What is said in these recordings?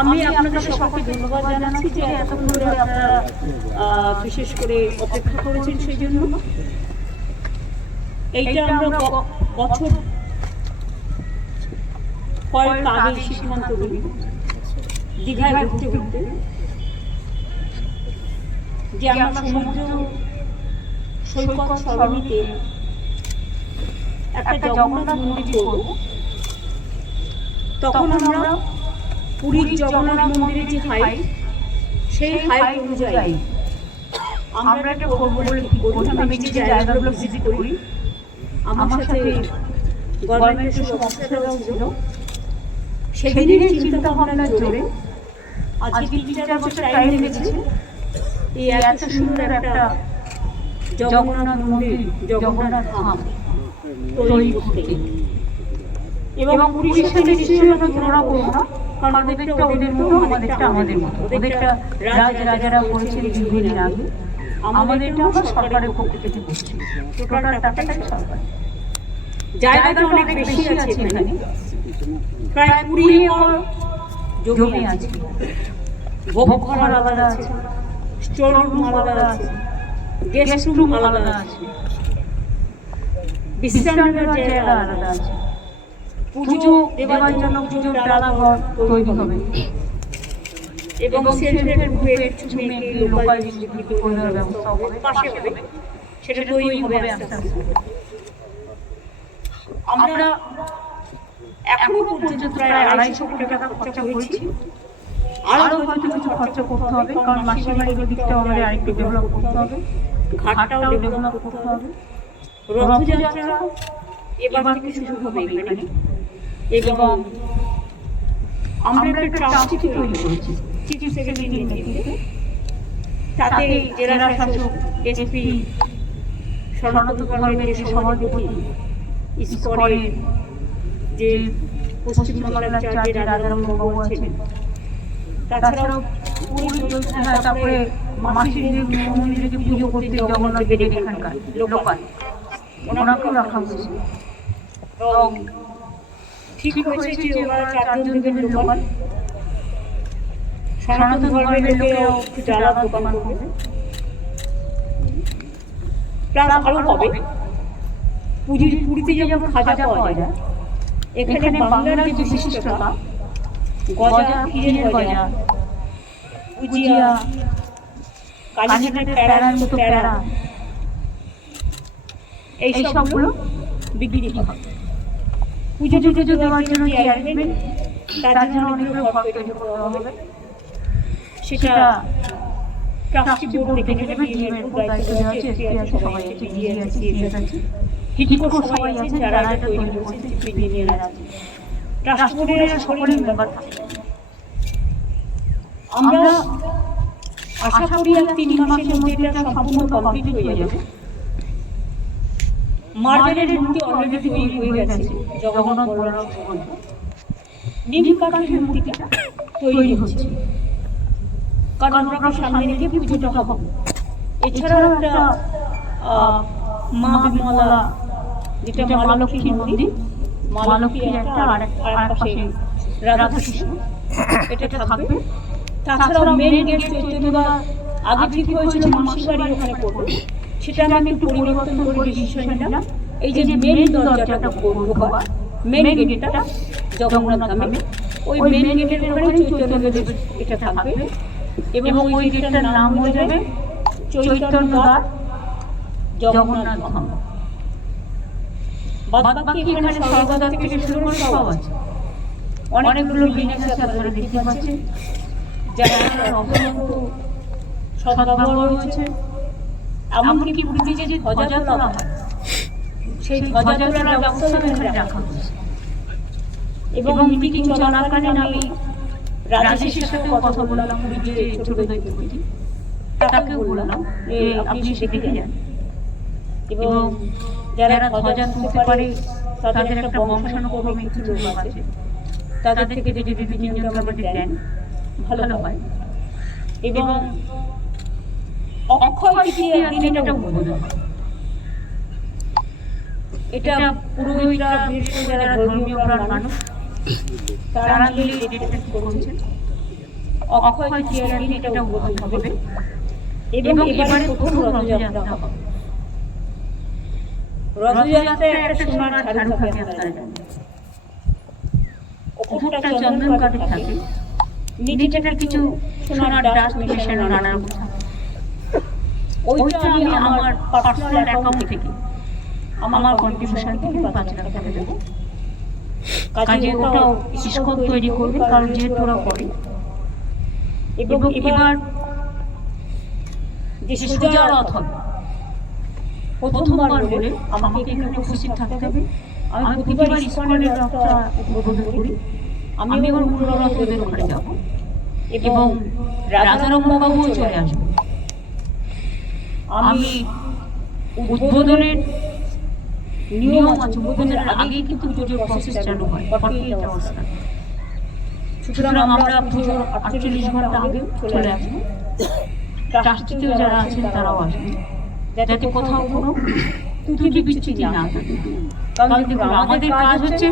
আমি আপনাদের সকলকে ধন্যবাদ জানাচ্ছি যে এতক্ষণ ধরে আপনারা বিশেষ করে অপেক্ষা করেছেন সেই জন্য। এইটা আমরা বছর কয়েক আগে সিদ্ধান্ত নিই দীঘায় ঘুরতে ঘুরতে যে আমরা সমুদ্র সৈকত সরণিতে একটা জগন্নাথ মন্দির করব। তখন আমরা পুরীর জগন্নাথ মন্দিরের যে হাইট, সেই হাইট অনুযায়ী আমরা একটা করবো বলে আমি যে জায়গাগুলো ভিজিট করি, আমার সাথে গভর্নমেন্টের সব অফিসাররাও ছিল। সেদিনের চিন্তা ভাবনার জোরে আজকে 3-4 বছর টাইম লেগেছে এই এত সুন্দর একটা জগন্নাথ মন্দির, জগন্নাথ ধাম তৈরি করতে। এবং পুরীর সাথে নিশ্চয়ই আমরা তুলনা করবো না, কারণ ওদেরটা ওদের মতো, আমাদেরটা আমাদের মতো। ওদেরটা রাজারা করেছেন দীর্ঘদিন আগে, আমাদেরটা আমরা সরকারের পক্ষ থেকে করছি। টোটাল টাকাটাই সরকার। জায়গাটা অনেক বেশি আছে এখানে, প্রায় 20 একর জমি আছে। ভোগ ঘর আলাদা আছে, স্টোর রুম আলাদা আছে, গেস্ট রুম আলাদা আছে, বিশ্রামের জায়গা আলাদা আছে। পুজো দেওয়ার জন্য পুজোর ডালা ঘর তৈরি হবে এবং সেন্ট্রাল গ্রুপের কিছু মেয়েকে লোকাল ডিস্ট্রিবিউট করে দেওয়ার ব্যবস্থা হবে, পাশে হবে, সেটা তৈরি হবে আস্তে আস্তে। আমরা এখনো পর্যন্ত প্রায় 250 কোটি টাকা খরচা করেছি। আরো হয়তো কিছু খরচা করতে হবে, কারণ মাসির বাড়ির দিকটাও আমাদের আরেকটু ডেভেলপ করতে হবে, ঘাটটাও ডেভেলপ করতে হবে। রথযাত্রা এবার থেকে শুরু হবে এখানে, এবং আমরা একটা ট্রাস্টি তৈরি করেছি চিফ সেক্রেটারির নেতৃত্বে। তাতে জেলা শাসক, এসপি, সনাতন ধর্মের যে সভাপতি, ইসকনের যে পশ্চিমবাংলার চার্জে রাজারাম বাবু আছেন, তাছাড়াও তারপরে মাসির মন্দিরে পুজো করতে জগন্নাথ গেটের এখানকার লোকাল ওনাকেও রাখা হয়েছে। এবং ঠিক হয়েছে যে ওনারা 4 জন দেবেন লোকাল, সনাতন ধর্মের লোকেও জ্বালা দোকান করবে, প্লাস আরো হবে। পুরীতে যেমন খাজা পাওয়া যায়, এখানে বাংলার যে বিশিষ্টতা, গজা, ক্ষীরের গজা, ভুজিয়া, কালীঘাটের প্যারার মতো প্যারা, এই সবগুলো বিক্রি হবে। পুজো দেওয়ার জন্য যে অ্যারেঞ্জমেন্ট, তার জন্য অনেকগুলো ঘর তৈরি করা হবে। সেটা ট্রাস্টি বোর্ড দেখে নেবে, ডিএমের দায়িত্ব আছে, এসপি আছে, সবাই আছে, ডিএ আছে, সিএস আছে, হিটকো সবাই আছে, যারা এটা তৈরি করছে, চিফ ইঞ্জিনিয়ার আছে, ট্রাস্টি বোর্ডের সকলেই মেম্বার থাকে। আমরা আশা করি আর 3 মাসের মধ্যে এটা সম্পূর্ণ কমপ্লিট হয়ে যাবে। মার্বেলের মূর্তি অলরেডি তৈরি হয়ে গেছে, জগন্নাথ বলরাম সুভদ্র। নিম কাঠের মূর্তিটা তৈরি হচ্ছে, কারণ আমরা সামনে রেখে পুজোটা হবে। এছাড়াও একটা মা বিমলা, যেটা মা লক্ষ্মীর মন্দির, মা লক্ষ্মীর একটা আর পাশে রাধাকৃষ্ণ, এটা থাকবে। তাছাড়াও মেন গেট চৈতন্যদা আগে ঠিক হয়েছিল মাসির বাড়ির ওখানে করবে, সেটা আমি একটু পরিবর্তন করে ডিসিশন নিলাম। এই যে মেন দরজাটা ঢোকা, মেন গেটটা জগন্নাথ ধামে, ওই মেন গেটের ওখানে চৈতন্যদেব এটা থাকবে, এবং ওই গেটটার নাম হয়ে যাবে চৈতন্যদা জগন্নাথ ধাম। বাদবাকি এখানে সর্বদা থেকে শুরু করে সব আছে। অনেকগুলো বিজনেস আপনারা দেখতে পাচ্ছেন, যারা সদাগর রয়েছে। এমনকি পুরীতে যে ধ্বজা তোলা হয়, সেই ধ্বজা তোলার ব্যবস্থা এখানে রাখা হয়েছে। এবং মিটিং চলাকালীন আমি রাজেশের সাথেও কথা বললাম, পুরীর যে ছোট দৈত্যপতি, তাকেও বললাম যে আপনি দেখে যান, এবং যারা ধ্বজা তুলতে পারে তাদের একটা বংশানুক্রমিক কিছু লোক আছে, তাদের থেকে যদি 2-3 জনকে আমাদের দেন ভালো হয়। এবং অক্ষয় তৃতীয়ার দিন এটা উদ্বোধন হয়। এটা পুরোহিতরা, বিশেষ করে যারা ধর্মীয় প্রাণ মানুষ, তারা মিলে এডিটটা করেছেন। অক্ষয় তৃতীয়ার দিন এটা উদ্বোধন হবে এবং এবারে প্রথম রথযাত্রা হবে। রথযাত্রায় একটা সোনার ঝাড়ু থাকে, আপনারা জানেন, ওপরটা চন্দন কাঠে থাকে, নিচেটা কিছু সোনার ডাস্ট মেশানো নানা রকম থাকে। ওইটা আমি আমার পার্সোনাল অ্যাকাউন্ট থেকে, আমার কন্ট্রিবিউশন থেকে 5 লাখ টাকা দেবো। কাজে ওটাও ইস্কন তৈরি করবে, কারণ যেহেতু ওরা করে। এবং এবার যে সোজা রথ হবে, প্রথমবার বলে আমাকে এখানে উপস্থিত থাকতে হবে। আমি প্রতিবার ইস্কনের রথটা উদ্বোধন করি। আমি এবার মূল রথ ওদের ওখানে যাব এবং রাজারামবাবুও চলে আসবে। আমি উদ্বোধনের নিয়ম আছে, উদ্বোধনের আগেই কিন্তু পুজোর প্রসেস চালু হয়, 48 আওয়ার্স লাগে। সুতরাং আমরা পুজোর 48 ঘন্টা আগে চলে আসবো। ট্রাস্টিতেও যারা আছেন তারাও আসবেন, যাতে কোথাও কোনো ত্রুটি বিচ্যুতি না থাকে। কারণ দেখুন, আমাদের কাজ হচ্ছে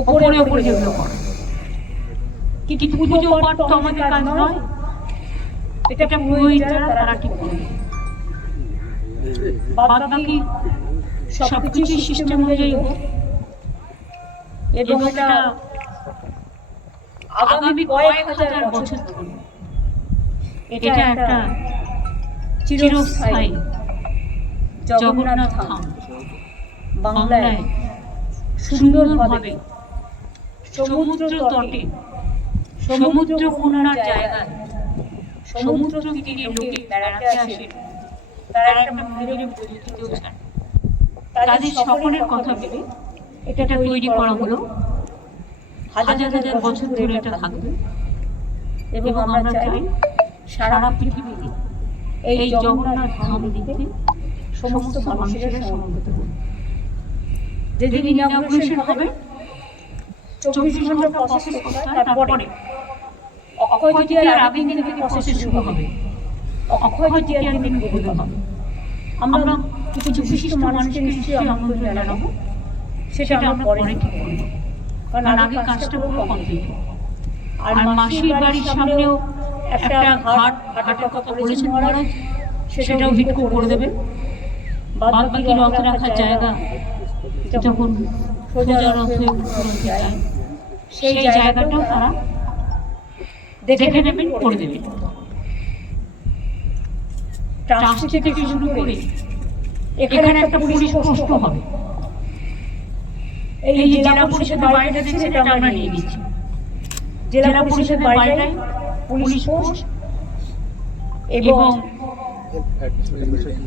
ওপরে ওপরে যেগুলো করা, কিন্তু পুজো পাঠ তো আমাদের কাজ নয়। এটা পুরোহিত যারা, তারা ঠিক করবে। বাদ বাকি সবকিছু সিস্টেম অনুযায়ী হোক এবং এটা আগামী কয়েক হাজার বছর ধরে এটা একটা চিরস্থায়ী জগন্নাথ ধাম বাংলায় সুন্দরভাবে সমুদ্র তটে, সমুদ্র কোনার জায়গায়, সমুদ্র তীরে লোকে বেড়াতে আসে, তারা একটা মন্দিরে পুজো দিতেও চান। তাদের সকলের কথা ভেবে এটা তৈরি করা হলো। হাজার হাজার বছর ধরে এটা থাকবে এবং আমরা চাই সারা পৃথিবীতে এই জগন্নাথ ধাম দেখতে সমস্ত মানুষেরা সমবেত হবে। যেদিন ইনঅগ্রেশন হবে 24 ঘন্টা প্রসেস করতে হয়, তারপরে অক্ষয় তৃতীয়ার আগের দিন থেকে প্রসেস শুরু হবে। অক্ষয় তৃতীয়ার দিন উদ্বোধন হবে। আমরা কিছু বিশিষ্ট মানুষকে নিশ্চয়ই আমন্ত্রণ জানাবো, সেটা আমরা পরে ঠিক করব, কারণ আগে কাজটা পুরো কমপ্লিট। আর মাসির বাড়ির সামনেও একটা ঘাটের কথা বলেছেন মহারাজ, সেটাও ভিটকো করে দেবেন। বাদ বাকি রথ রাখার জায়গা যখন সোজা রথে যায়, সেই জায়গাটাও তারা দেখে নেবেন, করে দেবেন। ট্রাস্টি থেকে শুরু করে এখানে একটা পুলিশ পোস্ট হবে। এই জেলা পরিষদের বাড়িটা দেখছেন, এটা আমরা নিয়ে নিচ্ছি। জেলা পরিষদের বাড়িটাই পুলিশ পোস্ট এবং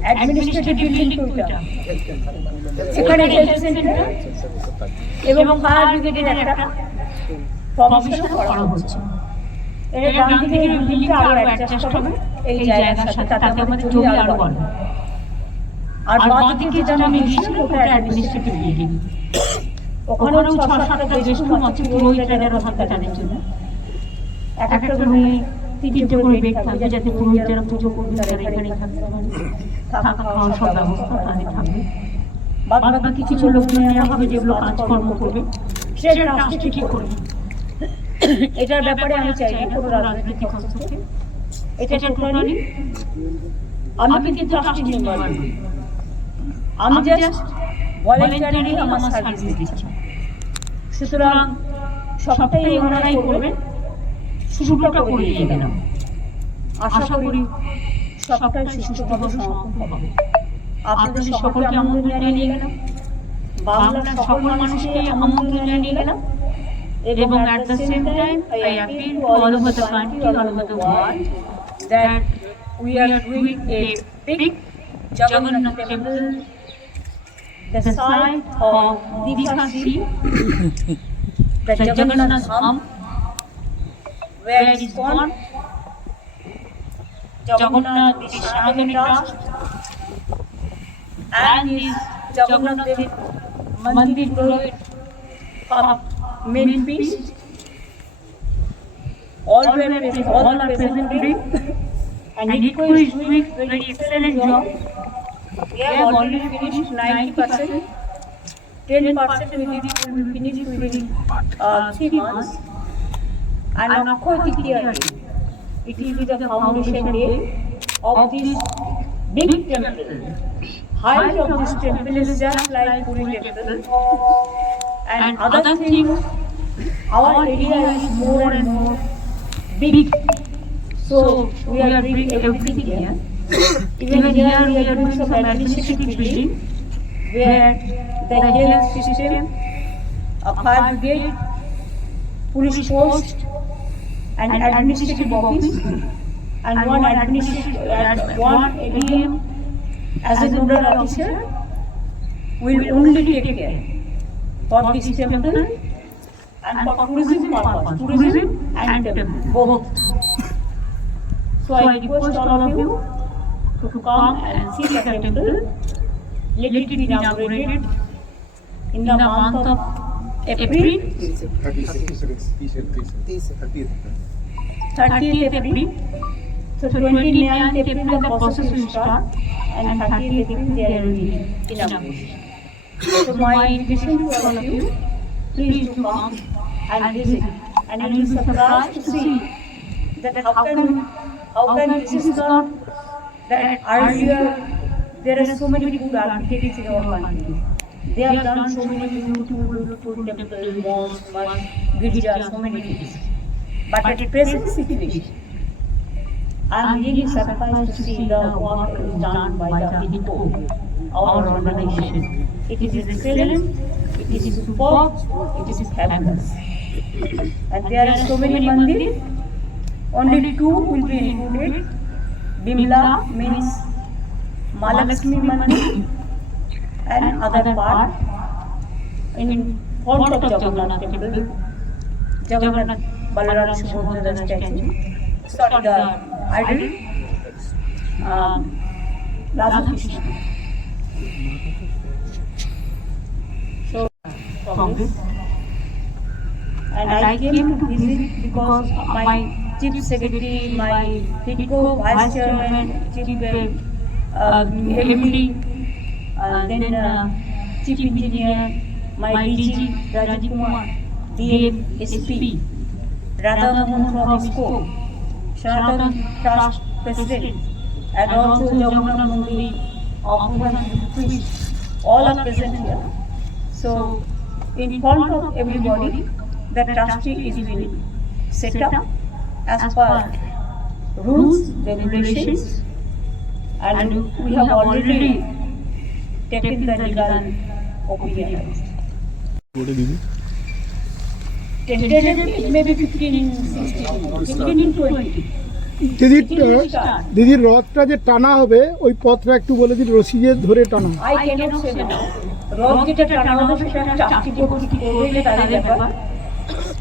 অ্যাডমিনিস্ট্রেটিভ বিল্ডিংটা, সেখানে হেলথ সেন্টার এবং ফায়ার ব্রিগেডের একটা প্রভিশন করা হচ্ছে। এর ডান দিকে বিল্ডিংটা আরো অ্যাডজাস্ট হবে এই জায়গার সাথে, তাতে আমাদের জমি আরো বাড়বে। আর বাঁ দিকে যেটা আমি দিয়েছি ওটা অ্যাডমিনিস্ট্রেটিভ বিল্ডিং, ওখানেও 6-7টা গেস্ট রুম আছে পুরোহিতরা যারা থাকবে তাদের জন্য। এক একটা রুমে 3টে করে বেড থাকবে, যাতে পুরোহিতরা পুজো করবে তারা এখানে থাকতে পারে। থাকা খাওয়ার সব ব্যবস্থা তাদের থাকবে। বাদ বাকি কিছু লোকজন নেওয়া হবে যেগুলো কাজকর্ম করবে, সেটা ট্রাস্টি ঠিক করবে। এটার ব্যাপারে আমি চাই না কোনো রাজনৈতিক হস্তক্ষেপ। এটা টোটালি আমি কিন্তু ট্রাস্টি মেম্বার নই, আমি জাস্ট ভলান্টারিলি আমার সার্ভিস দিচ্ছি। সুতরাং সবটাই ওনারাই করবেন, শুরুটা করে দিয়ে গেলাম। আশা করি সবটাই সুষ্ঠুভাবে সম্পন্ন হবে। আপনাদের সকলকে আমন্ত্রণ জানিয়ে গেলাম, বাংলার সকল মানুষকে আমন্ত্রণ জানিয়ে গেলাম। এবং at the same time I appeal to all over the country, all over the world, that we are doing a big Jagannath temple, the site of Dikasi, the Jagannath Dham, where is born Jagannath is Sanatani Trust and is Jagannath Devi Mandir Purohit main piece. All are present today, and Nitko is doing very excellent job We have already finished 90%. 10% we will finish within 3 months. And Akhoy Titiya Day, it will be the foundation day of this big temple. Height of this temple is just like Puri temple. And other thing, our area is more and more big. So we are doing everything here. Even here we are doing some administrative building where the health system, a fire brigade, police post, and administrative office, and one ADM as a nodal officer will only take care for this temple and for tourism purpose, tourism and temple, both. So I request all of you to come and see the temple. Let it be inaugurated in the month of April, 30th April. So 29th April the process will start and 30th April there will be inauguration. So my invitation to all of you, please to come and visit, and you will be surprised to see that how can this is not that earlier there are so many good architects in our country. They have done so many beautiful temples, mosques, girjas, so many things. But at present situation, I am really surprised to see the work done by the HIPPO, our organization. It is excellent, it is superb, it is fabulous. And there are so many mandirs, only 2 will be included. Bimla means Mahalakshmi Mandir, and other part in front of Jagannath temple, Jagannath Balaram Subhadra statue, sorry, the idol, Radha Krishna. So from this, and I came to visit because my chief secretary, my HIPPO vice chairman, chief MD, then chief engineer, my DG Rajiv Kumar, DM SP, Radha Mohan from ISCO, Sanatan Trust President, and also Jagannath Mandir of priest, all are present here. So in front of everybody, the trustee is being set up as per rules, regulations, and we have already taken the legal opinion. Tentatively, it may be 15, 16, 20. দিদির রথটা যে টানা হবে ওই পথটা একটু বলে দিন, রশি যে ধরে টানা। I cannot say that. রথ যেটা টানা হবে সেটা ট্রাস্টি করবে, তাদের ব্যাপার।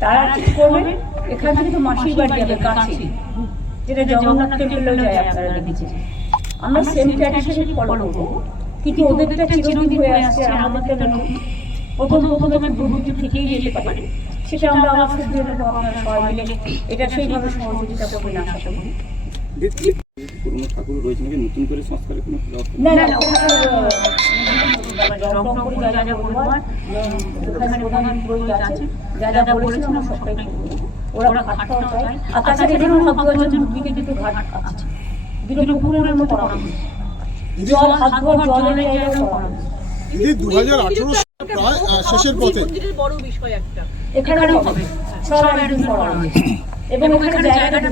তারা ঠিক করবে। এখান থেকে তো মাসির বাড়ি যাবে কাছে, যেটা জগন্নাথ টেম্পলেও যায়, আপনারা দেখেছেন। আমরা সেম ট্র্যাডিশন ফলো করবো, কিন্তু ওদেরটা চিরদিন হয়ে আসছে, আর আমাদেরটা নতুন। প্রথমে ভূমিটি থেকেই যেতে পারে, সেটা আমরা আমার শুদ্ধ আপনারা সবাই মিলে এটা সেইভাবে সহযোগিতা করবেন আশা করি। পুরনো ঠাকুর রয়েছে নাকি নতুন করে সংস্কারের কোনো না, রংপুরে যা যা বলবার, ওখানে প্রধান পুরোহিত আছে, যা যা বলেছেন আমরা সবটাই করবো। ওরা ঘাটটাও চায়, আর তাছাড়া এখানেও ভগবানের দুদিকে দুটো ঘাট আছে, দুটো পুকুরের মতো করা হবে। জল হাত ধোয়ার জলের জায়গাও করা হবে। 2018 প্রায় শেষের পথে বড় বিষয় একটা এখানেও হবে, সব একদিন করা হবে। এবং এখানে জায়গাটা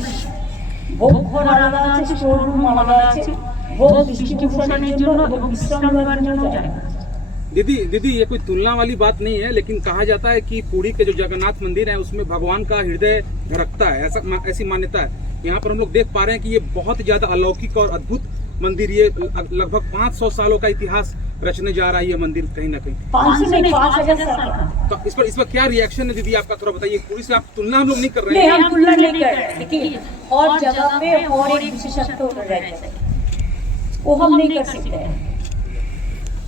ভোগ ঘর আলাদা আছে, স্টোর রুম আলাদা আছে, ভোগ ডিস্ট্রিবিউশনের জন্য এবং বিশ্রাম নেওয়ার জন্য জায়গা। दीदी ये कोई तुलना वाली बात नहीं है, लेकिन कहा जाता है कि पुरी के जो जगन्नाथ मंदिर है उसमें भगवान का हृदय धड़कता है, ऐसी मान्यता है। यहाँ पर हम लोग देख पा रहे हैं कि ये बहुत ज्यादा अलौकिक और अद्भुत मंदिर, ये लगभग 500 सालों का इतिहास रचने जा रहा है ये मंदिर कहीं ना कहीं। 5,000 साल का। तो इस पर क्या रिएक्शन है दीदी आपका, थोड़ा बताइए। पुरी से आप तुलना हम लोग नहीं कर रहे नहीं, हैं। हम तुलना नहीं कर रहे हैं, देखिए और जगह पे और एक विशेषत्व रहता है, वो हम नहीं कर सकते हैं,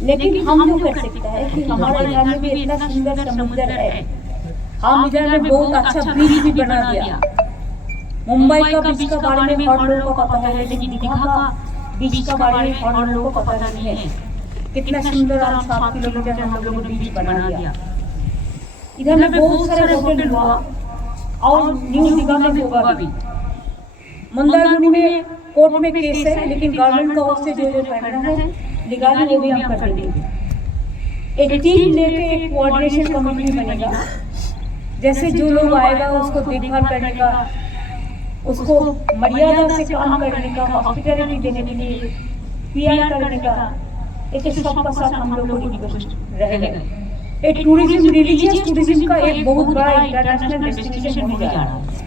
लेकिन हम जो कर सकते हैं कि हमारे घर में भी इतना सुंदर समुद्र है, हम इधर में बहुत अच्छा ब्रिज भी बना दिया। मुंबई का ब्रिज के बारे में हर लोगों को पता है, लेकिन दीघा का बीच का बारे और लोगों को पता नहीं है कितना सुंदर और 7 किलोमीटर हम लोगों ने बीच बना दिया। इधर में बहुत सारे होटल हुआ और न्यू दीघा में होगा भी। मंदारमनी में कोर्ट में केस है, लेकिन गवर्नमेंट का ओर से जो फैसला है लीगली वो भी हम कर देंगे। एक टीम लेके एक कोऑर्डिनेशन कमेटी बनेगा, जैसे जो लोग आएगा उसको देखभाल करने का, उसको मर्यादा से काम करने का, हॉस्पिटलिटी देने के लिए पीआर करने का, एक सबका साथ हम लोग को रिक्वेस्ट रहेगा। एक टूरिज्म, रिलीजियस टूरिज्म का एक बहुत बड़ा इंटरनेशनल डेस्टिनेशन होने जा रहा है।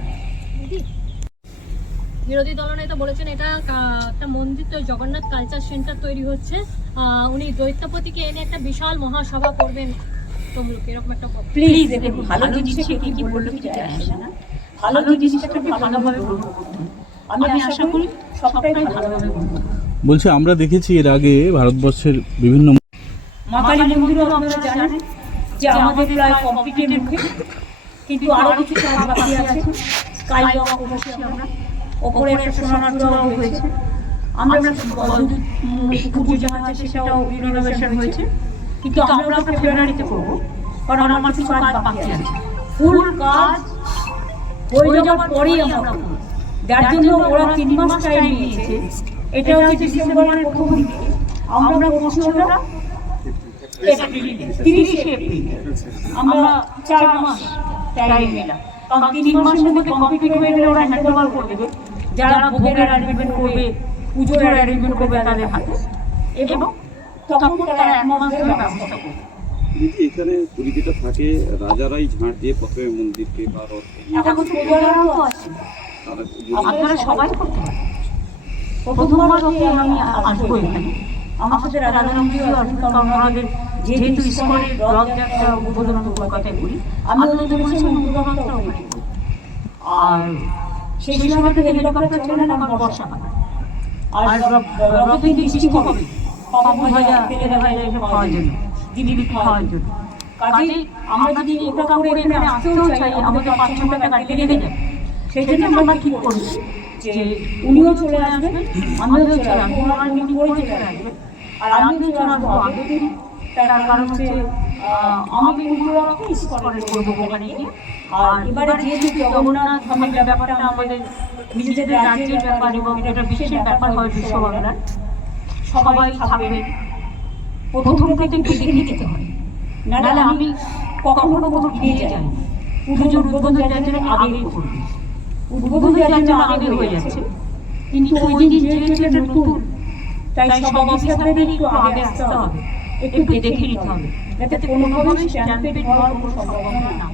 বিরোধী দলনেতা বলেছেন এটা একটা মন্দির তো জগন্নাথ কালচার সেন্টার তৈরি হচ্ছে, উনি দৈত্যপতিকে এনে একটা বিশাল মহাসভা করবেন তমলুক, এরকম একটা প্লিজ দেখুন, ভালো জিনিসকে কি বললো কি যায় আসে না, ভালো জিনিসটাকে ভালোভাবে বলবো। আমি আশা করি সবটাই ভালোভাবে বলবো। বলছি আমরা দেখেছি এর আগে ভারতবর্ষের বিভিন্ন মা কালী মন্দিরও আপনারা জানেন যে আমাদের প্রায় কমপ্লিটের মুখে, কিন্তু আরো কিছু কাজ বাকি আছে। স্কাই ওয়াক করছি আমরা, ওপরে একটা সোনার চূড়াও হয়েছে, আমরা পুজো যা আছে সেটাও রিনোভেশন হয়েছে, কিন্তু আমরা ওটা ফেব্রুয়ারিতে করবো, কারণ আমার কিছু কাজ বাকি আছে। ফুল কাজ হয়ে যাওয়ার পরেই আমরা করবো, যার জন্য ওরা 3 মাস টাইম নিয়েছে। এটা হচ্ছে ডিসেম্বরের প্রথম দিকে, আমরা করছি ওটা 30 এপ্রিল, আমরা 4 মাস টাইম নিলাম, কারণ 3 মাসের মধ্যে কমপ্লিট হয়ে গেলে ওরা হ্যান্ড ওভার করে দেবে, যারা ভোগের অ্যারেঞ্জমেন্ট করবে, পুজোর অ্যারেঞ্জমেন্ট করবে তাদের হাতে, এবং তখন তারা 1 মাস ধরে ব্যবস্থা করবে। দিদি এখানে পুরী যেটা থাকে রাজারাই ঝাঁট দিয়ে প্রথমে মন্দিরকে বা রথকে এখন প্রজারাও তো আছে, আপনারা সবাই করতে পারেন। প্রথমবার থেকে আমি আসবো এখানে, আমার সাথে রাজারামজিও আসবেন, কারণ ওনাদের যেহেতু ইসকনের রথযাত্রা উদ্বোধন আমি কলকাতায় করি, আমি ওদের বলেছি উদ্বোধনটা ওখানে করি। আর সেই সময় তো হেলিকপ্টার চলে না, আমার বর্ষাকাল, আর রথে বৃষ্টি হবে, পাপড় ভাজা, তেলে ভাজা এসব খাওয়ার জন্য, জিলিপি খাওয়ার জন্য। কাজে আমরা যদি ওটা করে এখানে আসতেও চাই, আমাদের 5-6 টাকা লেগে যাবে। সেই জন্য আমরা ঠিক করেছি যে উনিও চলে আসবেন, আমিও চলে আসবো, ওনারা মিটিং করে চলে আসবেন, আর আমিও চলে আসবো আগের দিন। তার কারণ হচ্ছে আমি উল্টোরাকে ইস্কনে করবো ওখানে গিয়ে। আর এবারে যেহেতু জগন্নাথ ধামের ব্যাপারটা আমাদের নিজেদের রাজ্যের ব্যাপার এবং এটা বিশেষ ব্যাপার হয় বিশ্ববাংলার, সবাই থাকবেন, প্রথম থেকে দেখে নিতে হয়, নাহলে আমি কখনো গিয়ে যাই পুজোর উদ্বোধন যার জন্য আগে করবো, উদ্বোধন যার জন্য আগে হয়ে যাচ্ছে, কিন্তু ওই দিন যেহেতু এটা নতুন, তাই সব অফিসারদের একটু আগে আসতে হবে, একটু দেখে নিতে হবে, যাতে কোনোভাবেই স্ট্যাম্পেড হওয়ার কোনো সম্ভাবনা না।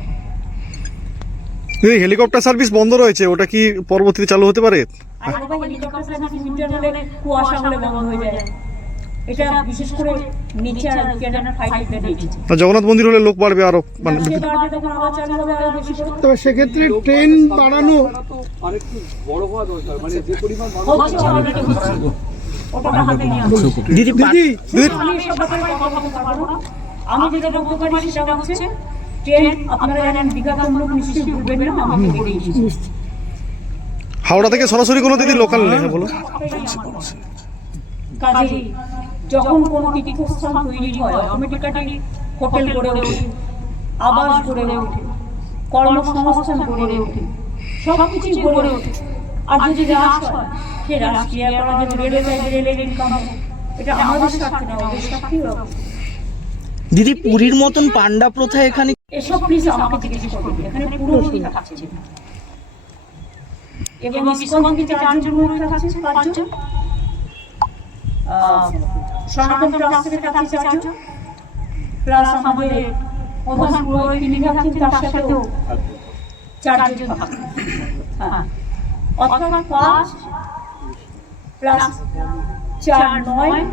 হেলিকপ্টার সার্ভিস বন্ধ রয়েছে, ওটা কি পরবর্তীতে চালু হতে পারে? আর বাবা হেলিকপ্টার সার্ভিস উইন্টার হলে কুয়াশা হলে বন্ধ হয়ে যায়, এটা বিশেষ করে নিচে আর কেনার ফাইটার দিয়েছে। জগন্নাথ মন্দির হলে লোক বাড়বে আরো, মানে তখন আবার চালু হবে আরো বেশি করে। তবে সেক্ষেত্রে ট্রেন বাড়ানো আরেকটু বড় হওয়া দরকার, মানে যে পরিমাণ হচ্ছে অলরেডি হচ্ছে, ওটা হাতে নিয়ে আসছে। দিদি আমি সব ব্যাপারে কথা বলতে পারবো না, আমি যেটা বলতে পারি সেটা হচ্ছে ট্রেন আপনারা জানেন দীঘা তমলুক নিশ্চয়ই ঘুরবেন না, আমি বলে দিয়েছি। হাওড়া থেকে সরাসরি কোনো দিদি লোকাল নেই, বলো। কাজে যখন কোনো তীর্থস্থান তৈরি হয়, অটোমেটিক্যালি হোটেল গড়ে ওঠে, আবাস গড়ে ওঠে, কর্মসংস্থান গড়ে ওঠে, সব কিছুই গড়ে ওঠে। আর যদি রাস হয়, সে রাস ক্রিয়া করার জন্য রেলের ইনকাম, এটা আমাদের স্বার্থে না, ওদের স্বার্থেই হবে। দিদি পুরীর মতন পান্ডা প্রথা এখানে এসব প্লিজ আমাকে জিজ্ঞেস করবেন, এখানে পুরোপুরি থাকছে না। এবং ইসকন থেকে 4 জন লোক থাকছে, 5 জন, সনাতন ট্রাস্ট থেকে থাকছে 4 জন, প্লাস আমাদের প্রধান পুরোহিত তিনি থাকছেন, তার সাথেও 4 জন থাকছে। হ্যাঁ, অর্থাৎ 5 প্লাস 4 9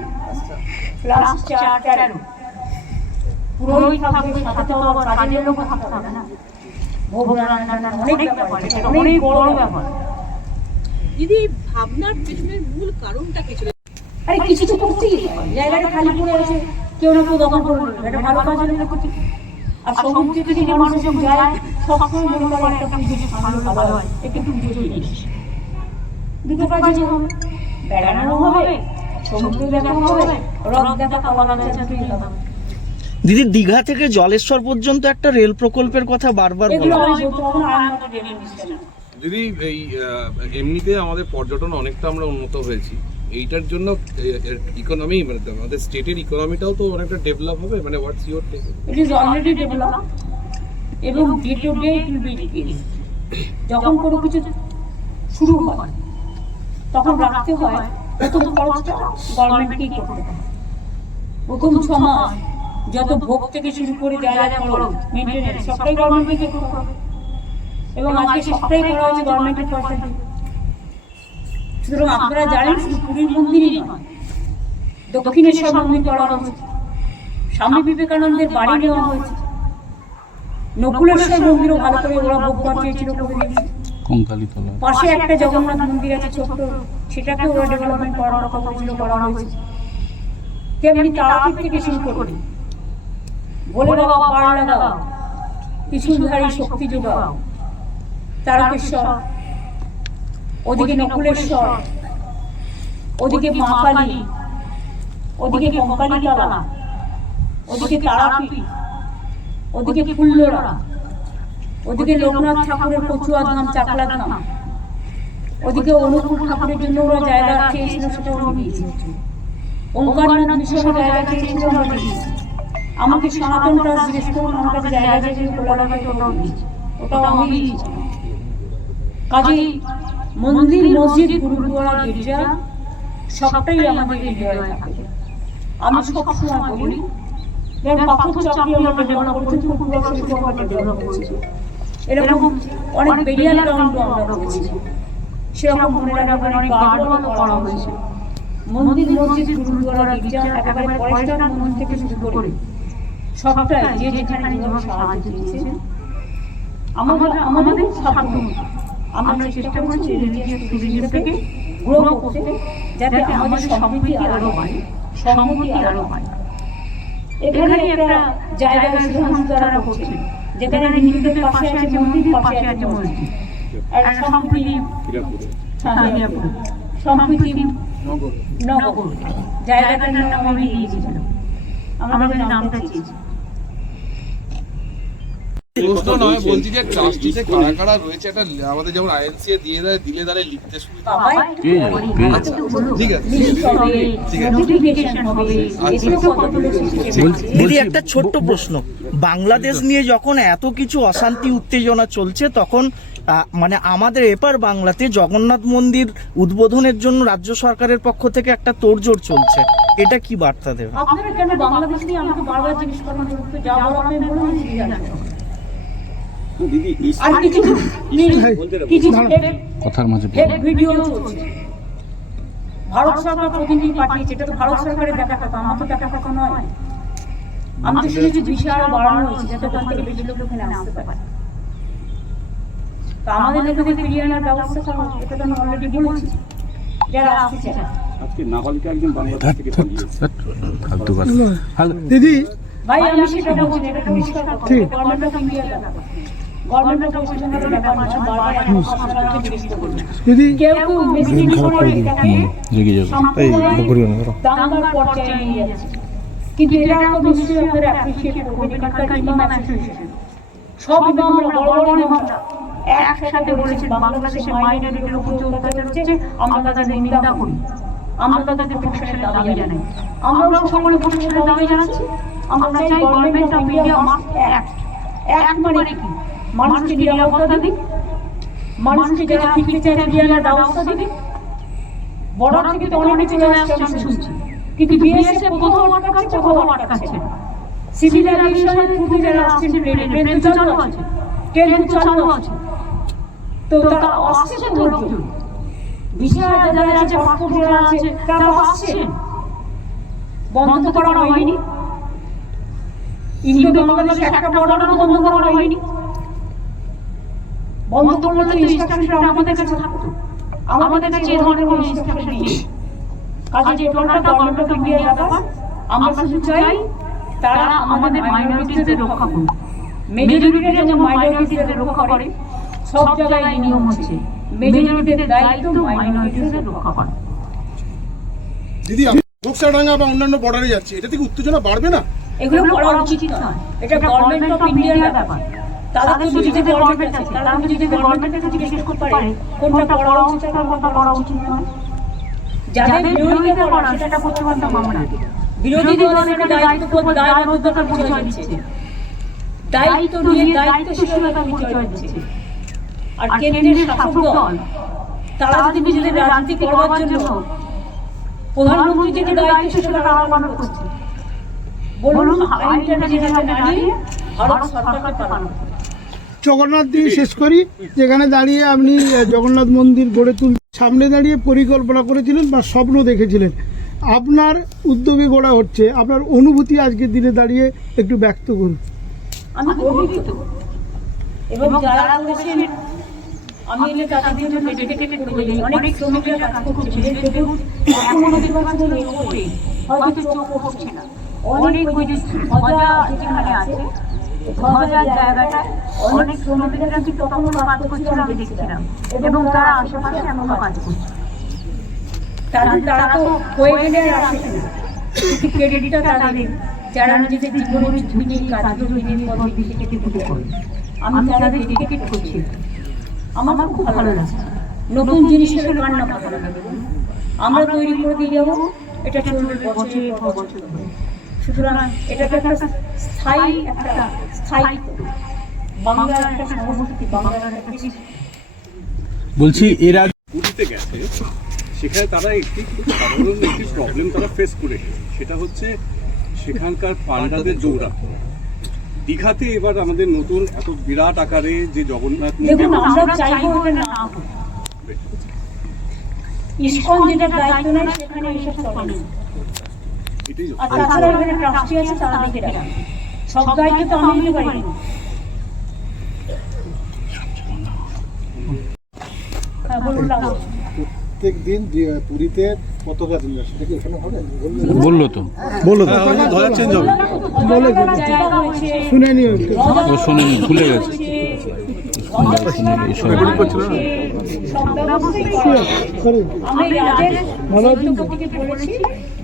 প্লাস 4 13 পুরোহিত থাকবে, সাথে তো আবার কাজের লোক থাকতে হবে না, ভোগ রান্না অনেক ব্যাপার, এটা অনেক বড় ব্যাপার। দিদি ভাবনার পেছনের মূল কারণটা কি ছিল? আরে কিছু তো করতেই হবে, জায়গাটা খালি পড়ে আছে, কেউ না কেউ দখল করে নেবে, এটা ভালো কাজ হলে করতে। আর সমুদ্রে যদি মানুষ যখন যায়, সবসময় মনে করে একটা পুজো ভালো হয়, একটু পুজো জিনিস দুটো কাজই হবে, বেড়ানো হবে সমুদ্র দেখা হবে, রক দেখা, কলা গাছ দেখা। দিদি দীঘা থেকে জলেশ্বর পর্যন্ত একটা রেল প্রকল্পের কথা বারবার এগুলো বলা আমি হয়। বলতে পারবো না, আমি একটা রেল মিনিস্টার না। দিদি এই এমনিতে আমাদের পর্যটন অনেকটা আমরা উন্নত হয়েছি, এইটার জন্য ইকোনমি মানে আমাদের স্টেটের ইকোনমিটাও তো অনেকটা ডেভেলপ হবে, মানে what's your take? It is already developed এবং day to day it will be increase. যখন কোনো কিছু শুরু হয় তখন রাখতে হয় প্রথম খরচটা গভর্নমেন্টকেই করতে হয়। প্রথম 6 মাস যত ভোগ থেকে শুরু করে যা যা খরচ মেনটেনেন্স সবটাই গভর্নমেন্টকে করতে হবে এবং আজকে সবটাই করা হচ্ছে গভর্নমেন্টের পয়সা দিয়ে। সুতরাং আপনারা জানেন শুধু পুরীর মন্দিরই নয়, দক্ষিণেশ্বর মন্দির করা হয়েছে, স্বামী বিবেকানন্দের বাড়ি নেওয়া হয়েছে, নকুলেশ্বর মন্দিরও ভালো করে ওরা ভোগ চেয়েছিল করে দিয়েছে। কঙ্কালীতলা পাশে একটা জগন্নাথ মন্দির আছে ছোট্ট, সেটাকে ওরা ডেভেলপমেন্ট করার কথা বলেছিল, করা হয়েছে। তেমনি তারাপীঠ থেকে শুরু করে বলে বাবা পাড় লাগাও, ত্রিশূলধারী শক্তি যোগাও, তারকেশ্বর, ওদিকে নকুলেশ্বর, ওদিকে মা কালী, ওদিকে কঙ্কালীতলা, ওদিকে তারাপীঠ, ওদিকে ফুল্লরা, ওদিকে লোকনাথ ঠাকুরের কচুয়া ধাম, চাকলা ধাম, ওদিকে অনুকূল ঠাকুরের জন্য ওরা জায়গা চেয়েছিল, সেটা ওরা দিয়েছে। ওঙ্কারনাথ মিশনের জায়গা চেয়েছিল, আমরা দিয়েছি। আমাকে সনাতন দাস জিজ্ঞেস করুন, আমার কাছে জায়গা চেয়েছিল, ওটাও দিয়েছি, ওটাও আমি দিয়েছি। কাজেই মন্দির, মসজিদ, গুরুদুয়ারা, গির্জা সবটাই আমাদের হৃদয়ে থাকে। আমি সবসময় বলি যেমন পাথর চাকরি আমরা ডেভেলপ করছি, আমরা ডেভেলপ করছি, এরকম অনেক বেরিয়াল গ্রাউন্ডও আমরা করেছি, সেরকম মনে রাখার অনেক গার্ডও করা হয়েছে। মন্দির, মসজিদ, গুরুদুয়ারা, গির্জা একেবারে পরেশনাথ মন্দির থেকে শুরু করে সবটাই যে যেখানে যেভাবে সাহায্য দিয়েছে আমাদের সাধ্য আমরা চেষ্টা করছি রিলিজিয়াস ট্যুরিজমটাকে গ্রো করতে, যাতে আমাদের সম্প্রীতি আরো হয়, সংহতি আরো হয়। এখানে একটা জায়গা তারা করছে যেখানে হিন্দুদের পাশে আছে মন্দির, পাশে আছে মসজিদ, আর সম্প্রীতি সম্প্রীতি নগর জায়গাটার নাম আমি দিয়েছিলাম, আমাদের নামটা চেয়েছি। প্রশ্ন নয়, বলছি যে ট্রাস্টিতে কারা কারা রয়েছে, একটা আমাদের যেমন আইএনসি দিয়ে দেয়, দিলে দ্বারা লিখতে সুবিধা। বাবা ঠিক আছে, নোটিফিকেশন হবে, এগুলো কতগুলো দিদি একটা ছোট্ট প্রশ্ন, বাংলাদেশ নিয়ে যখন এত কিছু অশান্তি উত্তেজনা চলছে তখন মানে আমাদের এপার বাংলাতে জগন্নাথ মন্দির উদ্বোধনের জন্য রাজ্য সরকারের পক্ষ থেকে একটা তোড়জোড় চলছে, এটা কি বার্তা দেবে? আপনারা কেন বাংলাদেশ নিয়ে আমাকে বারবার জিজ্ঞেস করেন? যা বড় আমি বলে দিচ্ছি, দিদি আর কিছু কিছু কথার মাঝে ভিডিও চলছে, ভারত সরকার প্রতিনিধি পাঠিয়েছে, এটা তো ভারত সরকারের দেখা কথা, আমার তো দেখা কথা নয়। আমি তো শুনেছি ভিসা আরো বাড়ানো হয়েছে যাতে ওখান থেকে বেশি লোক এখানে আসতে পারে। তো আমাদের লোকেদের ফিরিয়ে আনার ব্যবস্থা করা হচ্ছে, এটা তো আমি অলরেডি বলেছি, যারা আসতে চায়। আজকে নাবালিকা একজন বাংলাদেশ থেকে পালিয়েছে। ফালতু কথা। দিদি ভাই আমি সেটা বলছি, এটা পরিষ্কার কথা, গভর্নমেন্ট অফ ইন্ডিয়ার ব্যাপার, গভর্নমেন্ট অফ পশ্চিমবঙ্গের ব্যাপার না, বারবার আপনারা জিজ্ঞেস করবেন। দিদি কেউ কেউ মিসলিড করে এটাকে রেগে যাবে। দাঙ্গার পর্যায়ে নিয়ে যাচ্ছে, কিন্তু এটা তো নিশ্চয়ই আপনারা অ্যাপ্রিশিয়েট করবেন। এখানকার ইমাম অ্যাসোসিয়েশন সব ইমামরা বড় বড় ইমামরা একসাথে বলেছেন বাংলাদেশে মাইনরিটির উপর যে অত্যাচার হচ্ছে আমরা তাদের নিন্দা করি, আমরা তাদের প্রোটেকশনের দাবি জানাই। আমরাও সকলে প্রোটেকশনের দাবি জানাচ্ছি। আমরা চাই government of India must act. Act মানে কি? মানুষকে নিরাপত্তা দিক, মানুষকে যারা ফিরতে চায় ফিরিয়ে আনার ব্যবস্থা দিক। বর্ডার থেকে তো অনেক কিছু আসছে আমি শুনছি, কিন্তু বিএসএফ কোথাও আটকাচ্ছে, কোথাও আটকাচ্ছে না। সিভিল এভিয়েশনের থ্রুতে যারা আসছেন ট্রেন তো চালু আছে, ট্রেন তো চালু আছে, তো তারা আসছে তো লোকজন, ভিসা যারা আছে, পাসপোর্ট যারা আছে তারা আসছে, বন্ধ তো করা হয়নি। ইন্দো বাংলাদেশ একটা বর্ডারও বন্ধ করা হয়নি। বন্ধ করলে তো ইনস্ট্রাকশনটা আমাদের কাছে থাকতো, আমাদের কাছে এই ধরনের কোনো ইনস্ট্রাকশন নেই। কাজে যে টোটালটা গভর্নমেন্ট অফ ইন্ডিয়ার ব্যাপার, আমরা শুধু চাই তারা আমাদের মাইনরিটিদের রক্ষা করুন। মেজরিটিরা যেমন মাইনরিটিদের রক্ষা করে, সব জায়গায় এই নিয়ম হচ্ছে মেজরিটিদের দায়িত্ব মাইনরিটিদের রক্ষা করা। দিদি বক্সাডাঙ্গা বা অন্যান্য বর্ডারে যাচ্ছে, এটা থেকে উত্তেজনা বাড়বে না? এগুলো করা উচিত নয়, এটা গভর্নমেন্ট অফ ইন্ডিয়ার ব্যাপার। তাদের তো নিজেদের গভর্নমেন্ট আছে, তারা যদি গভর্নমেন্টের কাছে জিজ্ঞেস করতে পারে কোনটা করা উচিত আর কোনটা করা উচিত নয়। যাদের বিরোধিতা করা সেটা করতে পারতাম আমরা। বিরোধী দলের একটা দায়িত্ববোধতার পরিচয় দিচ্ছে, দায়িত্ব নিয়ে দায়িত্বশীলতার পরিচয় দিচ্ছে। আর কেন্দ্রের শাসক দল তারা যদি নিজেদের রাজনীতি করবার জন্য প্রধানমন্ত্রী যেটা দায়িত্বশীলতা আহ্বান করছে, বলুন আইনটা নিজের হাতে না নিয়ে ভারত সরকারকে পালন করছে। জগন্নাথ দিয়ে শেষ করি, যেখানে দাঁড়িয়ে আপনি জগন্নাথ মন্দির গড়ে সামনে দাঁড়িয়ে পরিকল্পনা করেছিলেন বা স্বপ্ন দেখেছিলেন, আপনার উদ্যোগে গড়া হচ্ছে, আপনার অনুভূতি আজকের দিনে দাঁড়িয়ে একটু ব্যক্ত করুন। আমি গর্বিত এবং যারা করেছেন আমি এলে তাদের জন্য ডেডিকেটেড করে দিই। অনেক শ্রমিকরা কাজ করছে, দেখুন এখন আমাদের কাছে নেই করে হয়তো চোখ পড়ছে না, অনেক ওই যে মজা যেখানে আছে মজার জায়গাটা অনেক শ্রমিকরা কিন্তু তখনও কাজ করছিলাম, আমি দেখছিলাম এবং তারা আশেপাশে এমনও কাজ করছে। তারা তো হয়ে গেলে আর আসে না, কিন্তু ক্রেডিটটা তাদের যারা নিজেদের জীবনে ঝুঁকি কাজগুলো নিজের পদ্ধতি থেকে তুলে করে। আমি তাদের ডেডিকেট করছি, আমার খুব ভালো লাগছে। নতুন জিনিসের কান্না ভালো লাগে, আমরা তৈরি করে দিয়ে যাবো, এটা চলবে বছরের পর বছর। সুতরাং এটা একটা স্থায়ী বাংলার একটা সংস্কৃতি, বাংলার একটা বলছি এর আগে পুরীতে গেছে, সেখানে তারা একটি সাধারণ একটি প্রবলেম তারা ফেস করে, সেটা হচ্ছে সেখানকার পান্ডাদের দৌড়া। দীঘাতে এবার আমাদের নতুন এত বিরাট আকারে যে জগন্নাথ দেখুন, আমরা চাইবো এটা না হোক। ইসকন যেটা দায়িত্ব নেয় সেখানে এসব চলে, এটাই আর তাছাড়া এখানে ট্রাস্টি আছে, তারা দেখে রাখে। সব দায়িত্ব তো আমি নিতে পারি না। হ্যাঁ, বলুন না। প্রত্যেক দিন পুরীতে পতাকা দিন, সেটা কি এখানে হবে? বললো তো ধ্বজা চেঞ্জ হবে বলে শুনে নিও, ও শোনেনি, ভুলে গেছে। আমি রাজের দৈত্যপতিকে বলেছি,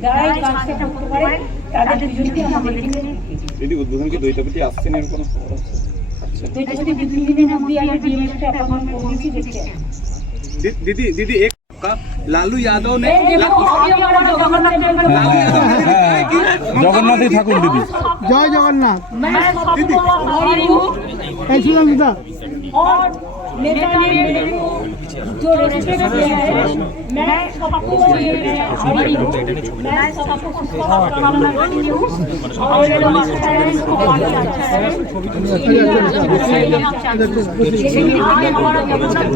যারা এই কাজটা করতে পারে তাদের দুজনকে আমরা লিখে যদি উদ্বোধন কি দ্বৈতপতি আসছেন এরকম দৈত্যপতি 2 দিনের মধ্যে আমরা ডিএমএসটা অ্যাপয়েন্টমেন্ট করে দিয়েছি, দেখতে दीदी एक का लालू यादव ने জগন্নাথই থাকুন দিদি। জয় জগন্নাথ। এই और नेता ने मेरे को जो रेस्पेक्ट दिया है, मैं सबको ये भारी हूँ, मैं सबको शुभकामना करती हूँ। और मेरा अच्छा है, इसको आगे अच्छा है, लेकिन आगे हमारा जगन्नाथ